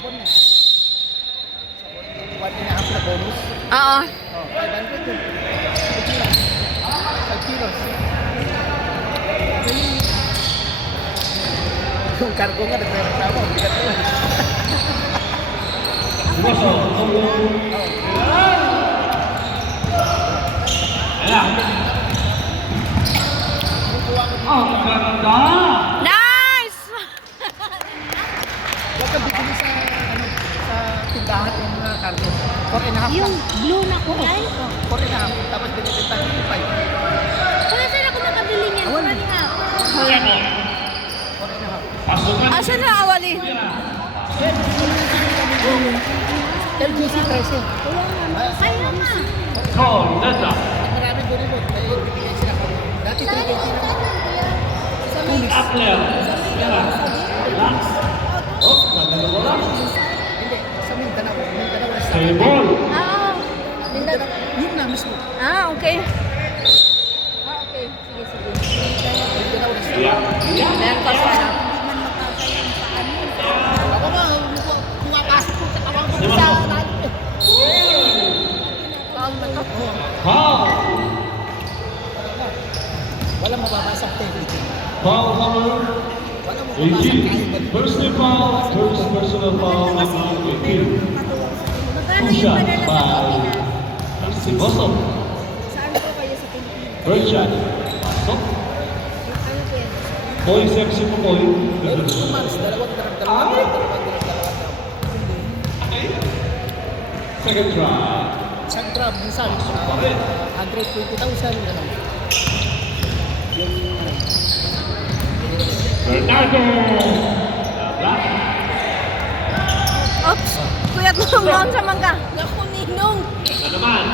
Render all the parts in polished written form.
sabon eh. Sabon yung 1.5 na bonus. Oo. Oh, 500 yun. 5 kilos. Yung cargo nga, nagre-reklamo. Bigat ko. Nice! Huwag kang bibili sa, sa tindahan yung mga cargo. 4.5 Yung lang. blue na kulay? 4.5. Tapos binibenta ko 5. Kaya saan ako nakabili niyan? Awan. Kulay nga. 4.5. Asan na awali? LGC 13. Kaya nga. Marami ko rin. May bibigay sila ko. Dati 320 lang. Tulis. Hindi, sa Mindanao. Mindanao na sa Ah, Mindanao. Yun na mismo. okay. Okay. Sige, sige. Mindanao na sa Meron pa sana. Ako nga, pumapasok ko sa kawang ko sa walang mababasang technique. Foul number Walang mababasang 18. Personal foul, first personal foul on 18. Two shots by si Boston. Saan po kayo sa Pilipinas? First shot, pasok. Ano po yan? Boy, sexy po boy. Meron 2 months, dalawang dalawang. Second try. Isang grab, minsan, 120,000, gano'n. Yung, Bernardo. Oops! Kuya tulong noon sa mangga. Naku, Ninong! Ito naman.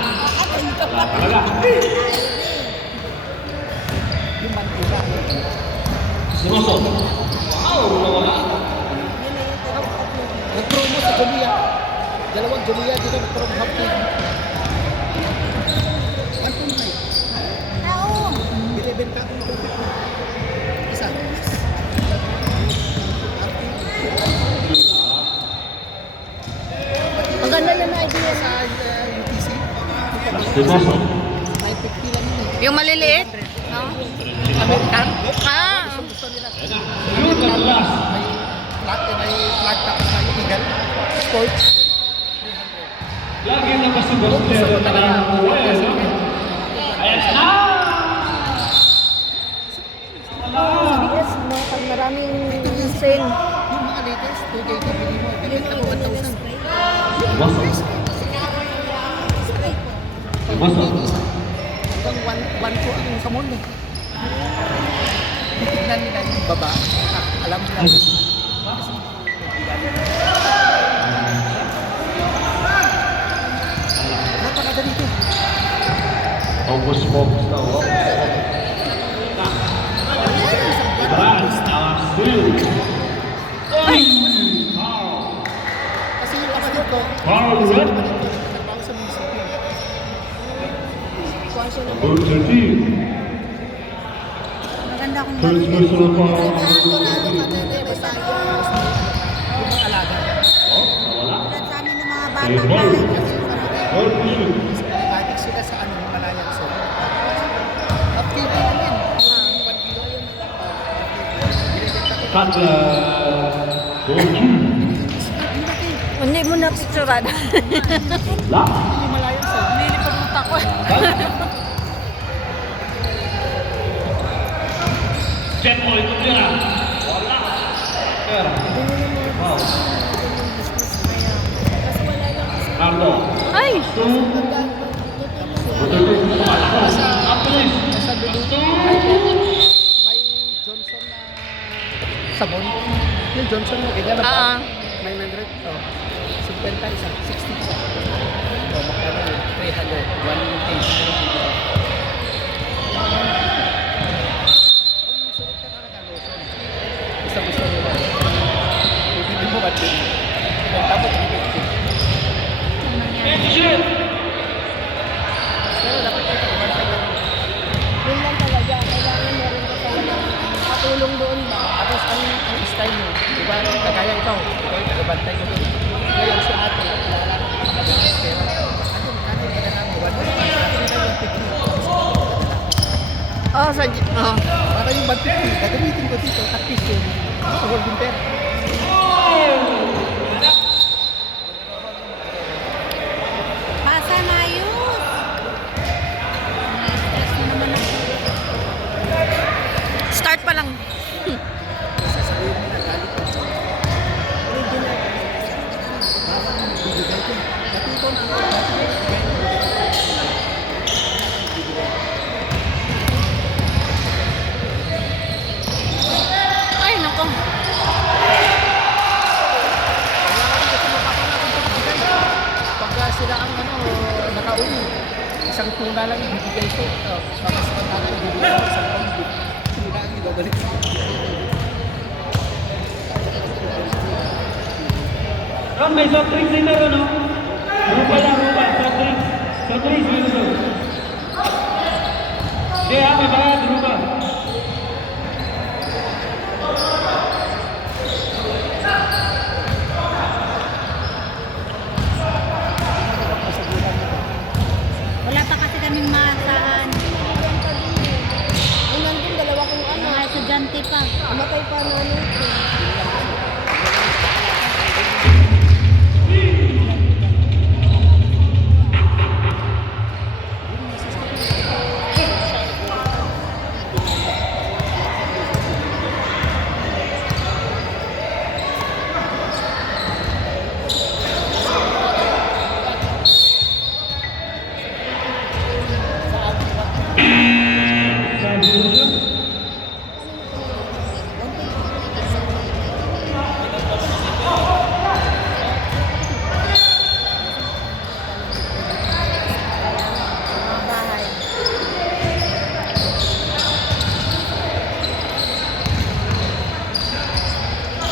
Talaga. yung mantika. Si Boston. Wow, nawala. Nag-promo sa Julia. Dalawang Julia dito nag-promo half plate. 1.5. Oo! Binibenta ko ng isa. Maganda yan na idea. Sa UTC. Si Boston. 550 lang yun eh. Yung maliliit? No? American. Ah! Gusto nila. Yun ang last. May flag top sa Eagle. Sports. Lagi na kasi Boston na lang. Ayan na! Yes, no? Pag maraming sale. Yung mga latest, 2K bili mo. Bibenta mo 1,000. Boston. Si Boston. Hanggang 1 ko ang sa mall eh. Titignan nila yung baba. Alam nila. Napakadali ito. Focus, focus na. Advance, now still. Kasi yung kapatid ko, Foul kasi red. yung kapatid ko, nagtrabaho sa munisipyo. Number 13. Maganda akong First personal foul. Yung mga alaga. Oh, nawala. sa amin ng mga Play ball. Third issue. Batik sila sa ano, Malayan. So, upkeep namin. Yung 1 kilo yun. Binibenta ko. Cutler. Goal two. Hindi mo na picturean. Lock. Yung Malayan sa Nilipot ako. Jet ball ito nila. Wala. Pero. Wow. Carlo. Ay! Two. Rotating. Apelis. may Johnson na sabon. Yung Johnson na ganyan na Ah. 900. So, 50 isa, 60 isa. So, magkano yun? 300. 180. Kung sulit ka talaga, lotion. Gusto nila. Bibili mo ba din? Tapos, 350. Action. Pero dapat ito, 150. Yun lang talaga. Kailangan meron ka talaga katulong doon ba? Tapos ang style mo, di ba? Kagaya ikaw yung tagabantay ko doon. Ngayon si ate, kilala ko. Ano yung kailangan mo? Ano yung Oh, sa... Oh. para yung 150, gagamitin ko dito at least yung holding pera. Pasa na yun. Stress na naman ako. Start pa lang. Sasabihin mo na galit ko. Original. Bakit bibigay ko? Pati ito na. Ay, nako. Pagka sila ang nakauli, isang tuna lang ibibigay ko. Baka sa tana ibibigay ko isang pambi. Tuna ang ibabalik ko. Ron, may soft drinks dito, Ron, no? Rupa lang, rupa. Soft drinks. Soft drinks, meron doon. Hindi, may bayad, rupa. Wala pa kasi kaming masahan. Ay, nandun, dalawa kong ano. Mga estudyante pa. Namatay pa na ano. Sabi mo siya?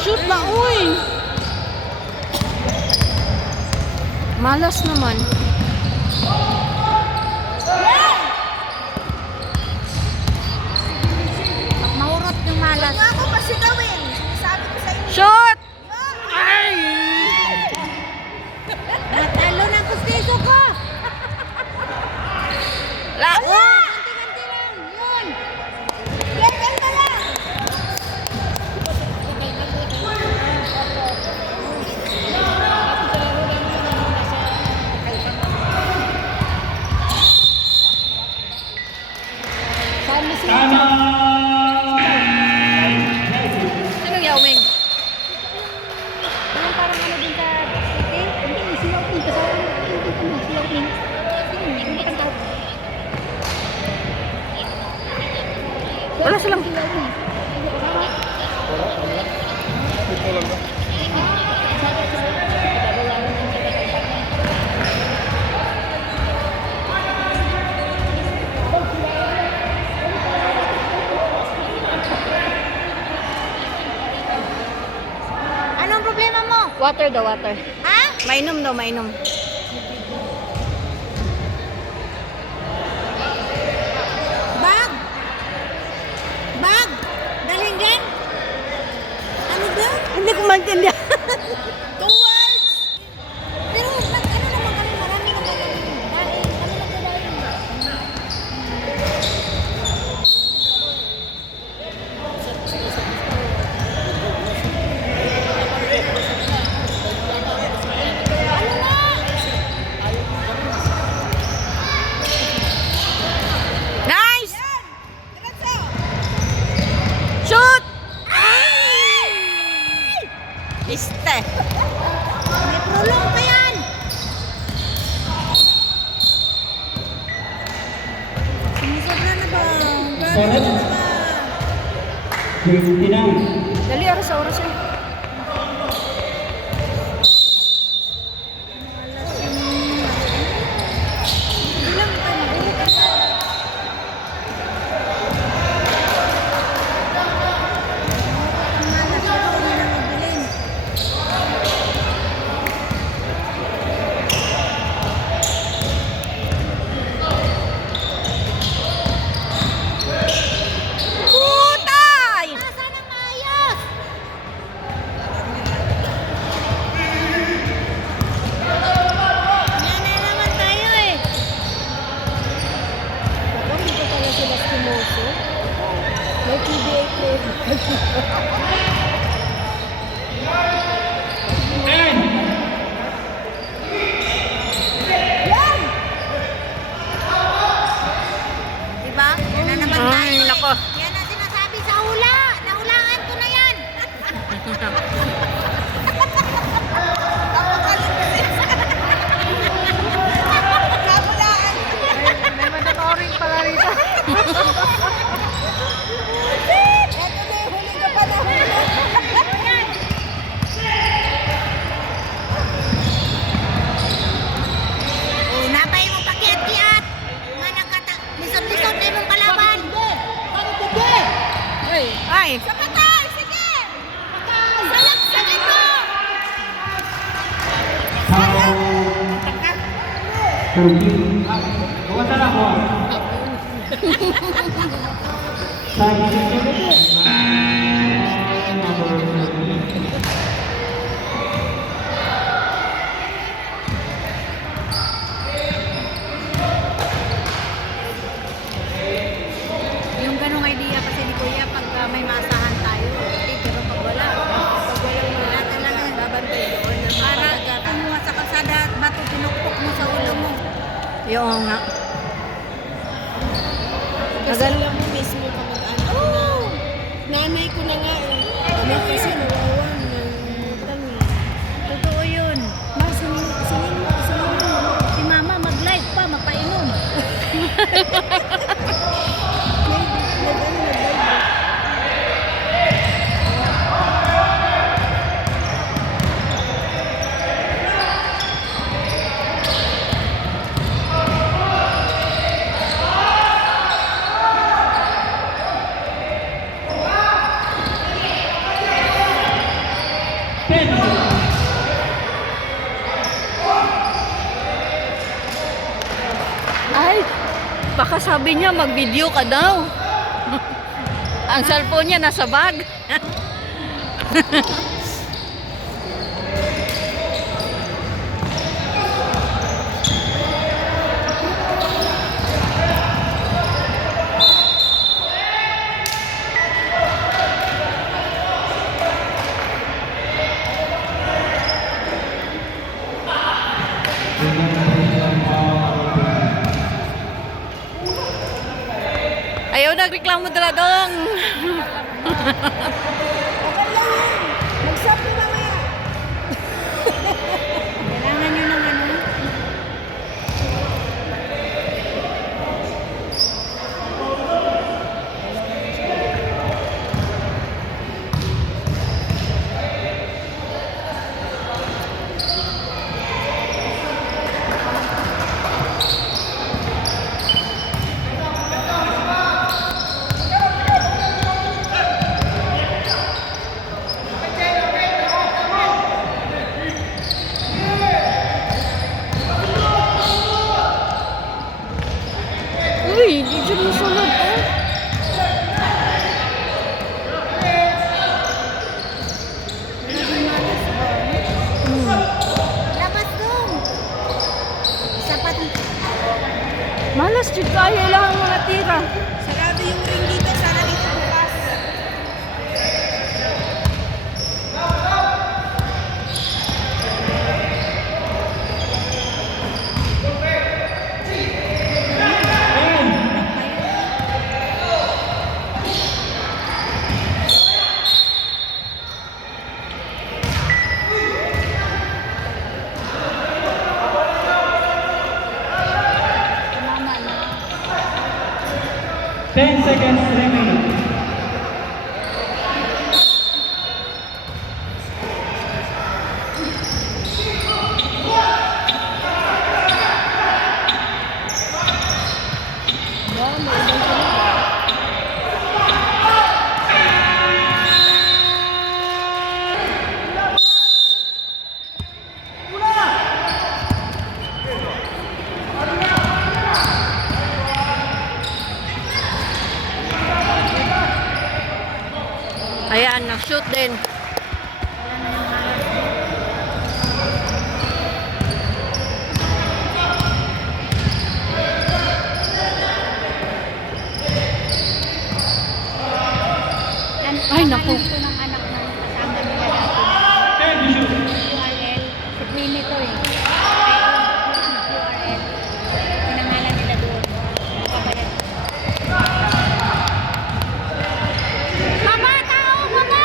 Shoot na, uy! Malas naman. Mahurot yung malas. Huwag ako pasigawin. Sabi ko sa inyo. Shoot! Yun! Ay! Natalo ng kustiso ko! Lako! Ganti-ganti lang! Yun! Yan na lang! Tama! Sinong Yao-Ming? Yung parang ano din sa city? Hindi, si Yao-Ming. Kasama yung si Yao-Ming. Hindi kang tawag. Wala silang... Si Yao-Ming. Hindi kasama. Ito lang ba? Anong problema mo? Water daw, water. Ha? Mainom daw, mainom. Bag? Bag? Dalhin din? Ano ba? Hindi ko maintindihan. 2 words! Pero ano naman kami, marami naman kami. Dahil, ano na ba dahil? Ano na? Nice! Yan! Diretso! Shoot! Iste. May prolong pa yan! Sumusobra na ba? Grabe Correct. na ba? 29. Dali, oras sa oras eh. Bilang ano? Malas, ako na lang magbilin. Putay! Nasa ng maayos! 13. Bukasan ako. Side second. Number 13. Yung ganong idea kasi ni Kuya, pag may maasahan tayo, okay, pero pag wala, pag walang wala talaga, babantay doon. Para kumuha sa kalsada at bato, pinukpok mo sa ulo mo. Yung nga. Kasi alam mo mismo kapag ano na, nanay ko na nga eh. Kami kasi nawawan ng tangi. Totoo yun. Ma, sinin mo. Si Mama mag-live pa, mapainom. Ay, baka sabi niya mag-video ka daw. Ang cellphone niya nasa bag. Ayaw nagreklamo dala dong. Okay lang yan. Magsabi mamaya. Kailangan nyo ng ano. Uy, di dyan mo sunod oh. Labas dong. Sapat. Malas dyan kaya lang ang mga tira. Sarado yung ring dito. Sana dito bukas. Mama na. 10 seconds remaining. Ayan, nag-shoot din. Ay, naku. Ito ng anak ng kasama nila dati. 10 to shoot. QRL. Si Queenie to eh. QRL. Pinangalan nila doon. Kapalit. Mama, tao! Mama!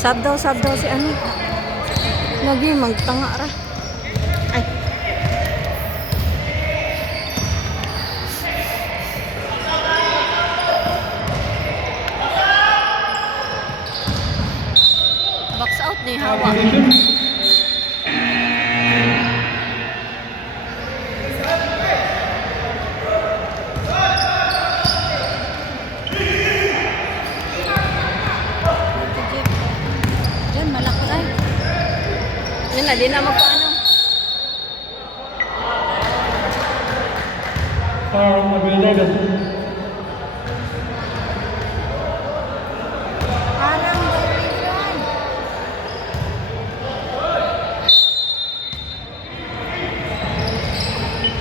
Sab daw si ano. Lagi magtanga ra. Ay. Box out ni Hawa. Yan, malaki ay. Yun na, di na magpaano. Foul number 11. Parang violation.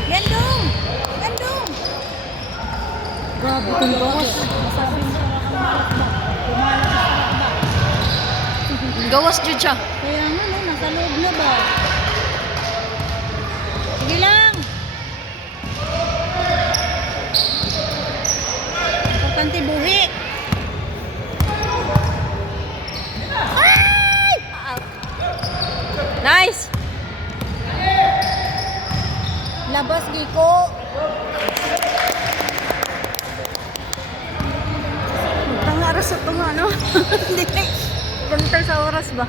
Gandong! Gandong! Grabe kung gawas. Masabi mo Gawas jud siya. kaya nga, no, nasa loob na ba? Sige lang! Importante buhi! Nice. Labas, Giko! Tanga ra sa tunga no. Hindi. Bantay sa oras ba?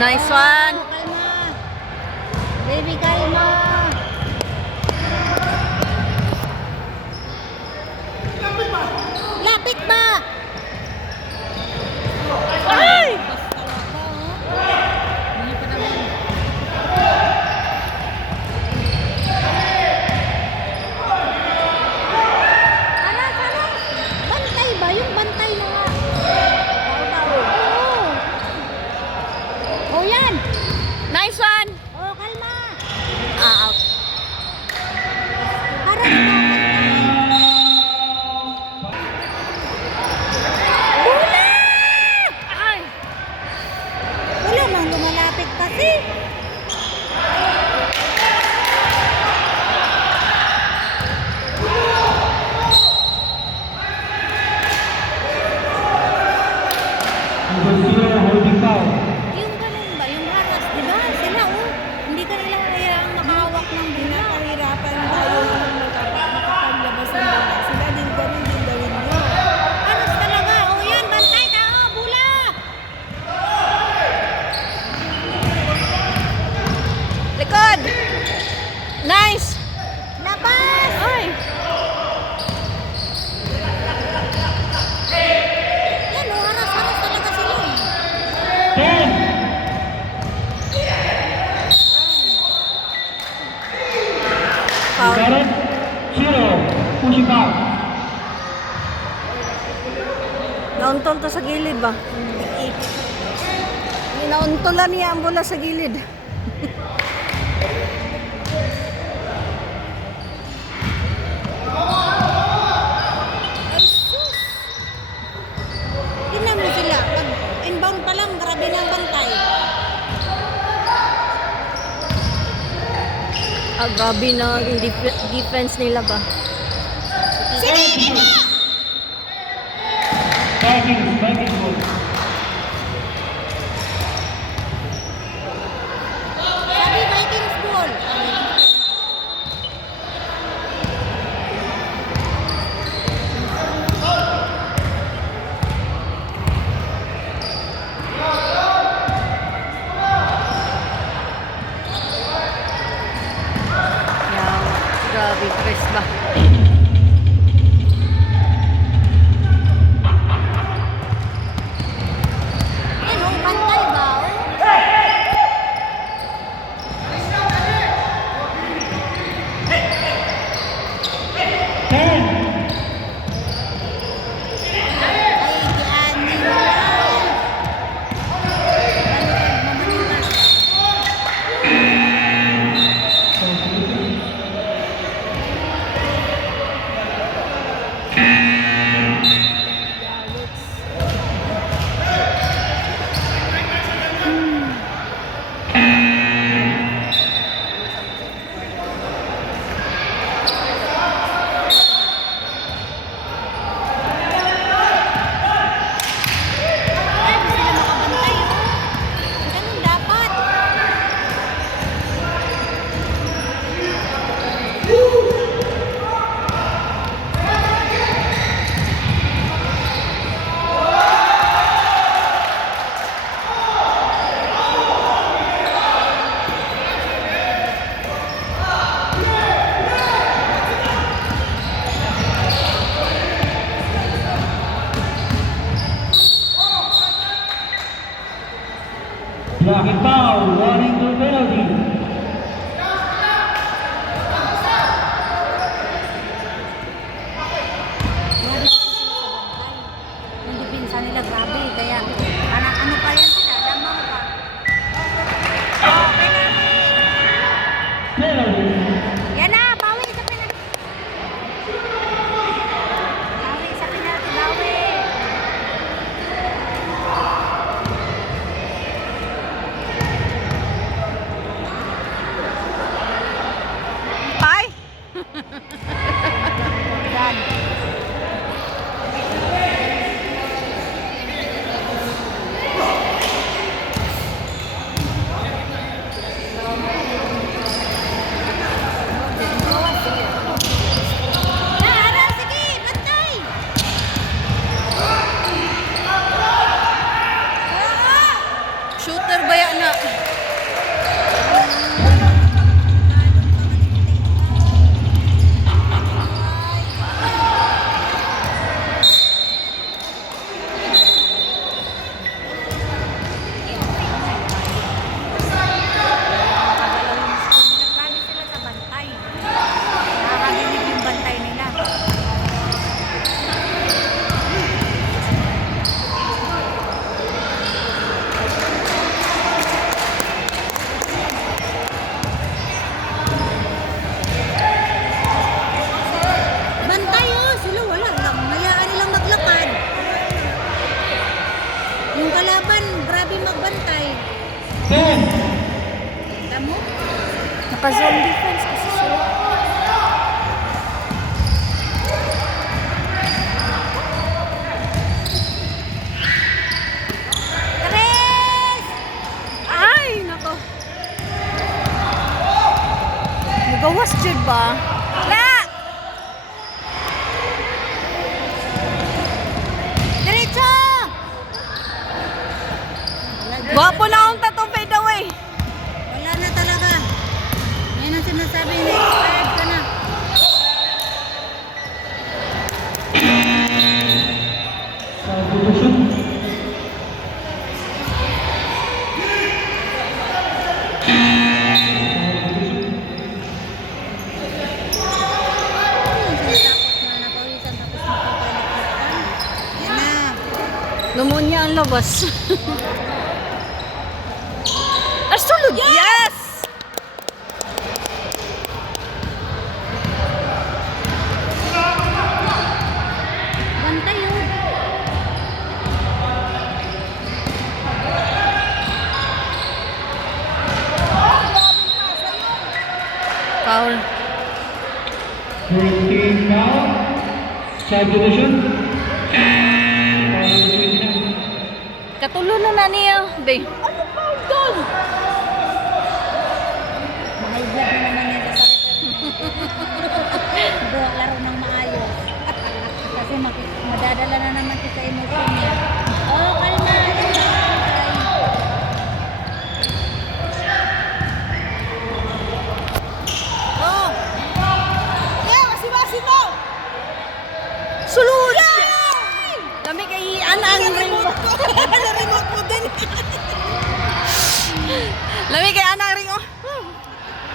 Nice one. Kalma! Baby, kalma! Lapit ba? Ay! Aras, aras! Bantay ba? Yung bantay na nga. Oo. Oh, yan! Nice one. Oh, kalma! Out. Aras na! Ay! Wala mang lumalapit kasi. Number 0, holding foul. Yung ganun ba? Yung haras, di ba? Sila, oh. Hindi ka nila kailangang makahawak ng bina. Nahirapan tayo makapaglabas ng bola. Sila din ganun din gawin nyo. Haras talaga. Oh, yan. Bantay. Tao. Bula. Likod. Nice. Labas. Ay. Yan, oh. Haras. Haras talaga sila. 10. Foul. Got it? 0. Pushing foul. Nauntol to sa gilid ba? Nauntolan niya ang bola sa gilid. Ay, sus. Tingnan mo sila. Pag inbound pa lang, grabe na ang bantay. Grabe na yung defense nila ba? Sige na! Vikings goal. Sabi Vikings goal. Yan. Grabe, Chris ba? Ano, bantay ba? Ay, diyan nila. Having foul, running the penalty. Grabe kasi sila sa bangkay. Yung depensa nila grabe. Kaya, ano pa yan sila? Lamang pa. Oh, penalty! Penalty. Yan na, bawi sa penalty. Bawi sa penalty, bawi. Ay! Yan. Harap, sige, bantay. Shooter ba yan na? Grabe sila sa bantay. Nakakadinig yung bantay nila. Bantay oh, sila wala lang. Hayaan nilang maglakad. Yung kalaban, grabe magbantay. 10. Tamo? Naka-zone defense kasi sila. Tres! Ay, nako. Nagawas dyan ba? La! Diretso! Gwapo na akong tattoo fade away. Wala na talaga. Yan ang sinasabi na expired ka na. Substitution. Sinatakot na napawisan tapos makapalakad. Yan na. Pneumonia ang labas. Asulod! Yes! Bantay yun. Foul. First team now. Substitution. Katulo na niya, be. Ano pa doon? Mahigla din naman yan sa sarili. Laro ng maayos. Kasi madadala na naman siya sa emosyon niya. Oh, kalma. Oh! Yeah, masi-masi mo! Sulod! Lami kay anang ring. Na-remote mo din. Lami kay anang ring. Oh.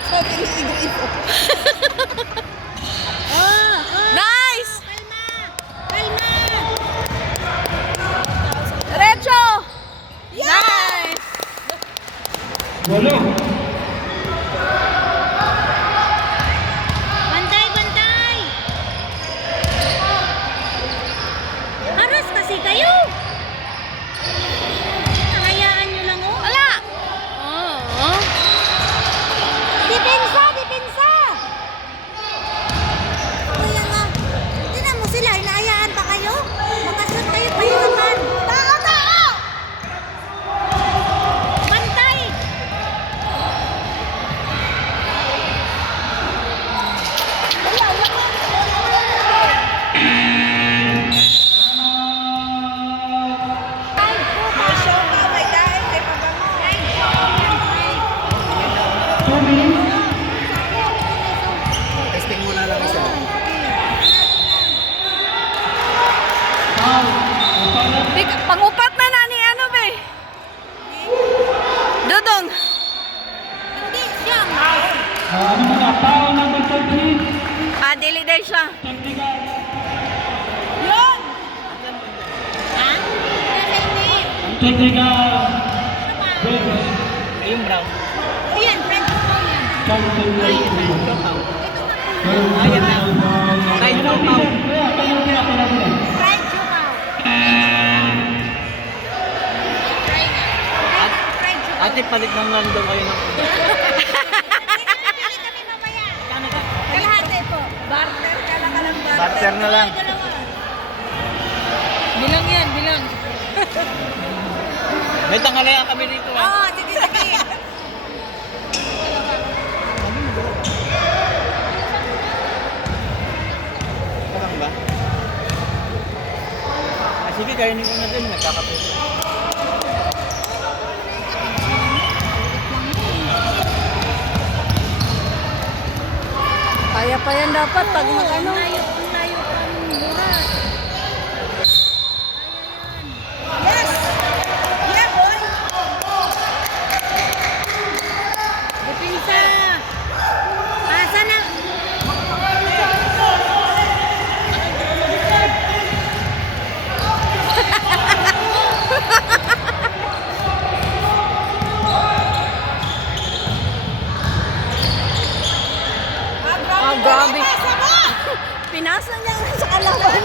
Sabi ni Igo-Igo. Oh, oh. Nice! Kalma! Kalma! Desha. Yun! Ha? Kasi hindi. Technical. Break. Yung brown. Yan, friend ko po yan. Chopaw. Ito na po. Ayan na. Fried chopaw. Fried chukaw. Try nga. Fried chukaw. Ate, palit ng random kayo ng Pili kami mamaya. Kalahati po. Barter ka lang barter. Barter na lang. Dalawa. Bilang yan, bilang. May tangalayan kami dito. Oo, sige, sige. Parang ba? Sige, kainin ko na din. Nagkakape. Kaya pa yan dapat pag Ang mag-ano. layo ang buras. Yes! Yeah, boy! Dipinsa! Asa na? Ah, grabe. Pinasa niya nga sa kalaban.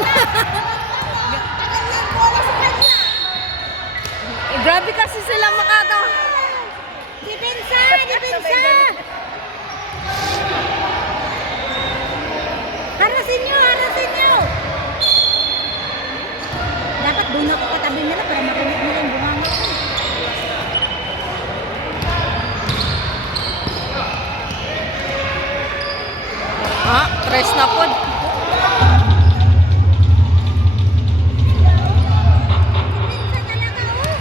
Eh, grabe kasi sila makataw. Dipinsa! Dipinsa! Harasin nyo! Harasin nyo! Dapat doon ako katabi nila para marinig nila yung bumanga ko. Ha? Tres na po. Dipinsa talaga, oh!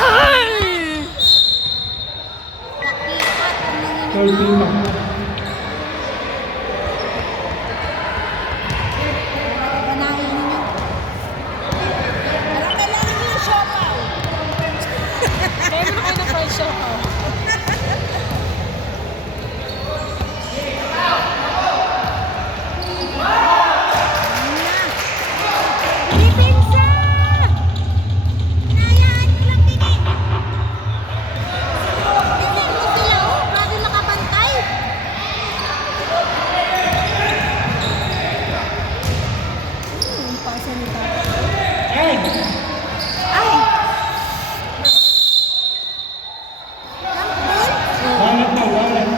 Ay! Nakikat ang nanginginom. 13 pa. Ganahin ninyo. Parang kailangan nyo yung siopaw. Meron kayo ng fried siopaw. Dipinsa! Hinayaan nyo lang din eh. Tingnan mo sila, oh. Grabe makapantay. Yung pasa ni Tata. Egg. Ay! Lampol? Wallet pa, wallet.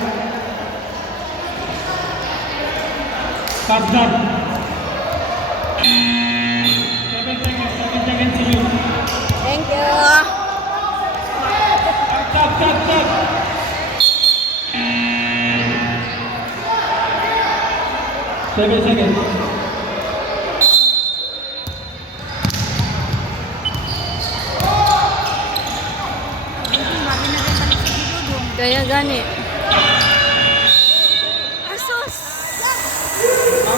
Tap, tap. 7 seconds to you. Thank you. Tap, tap, tap. Seven seconds. Babi na rin pala si Dudong. Kaya gani.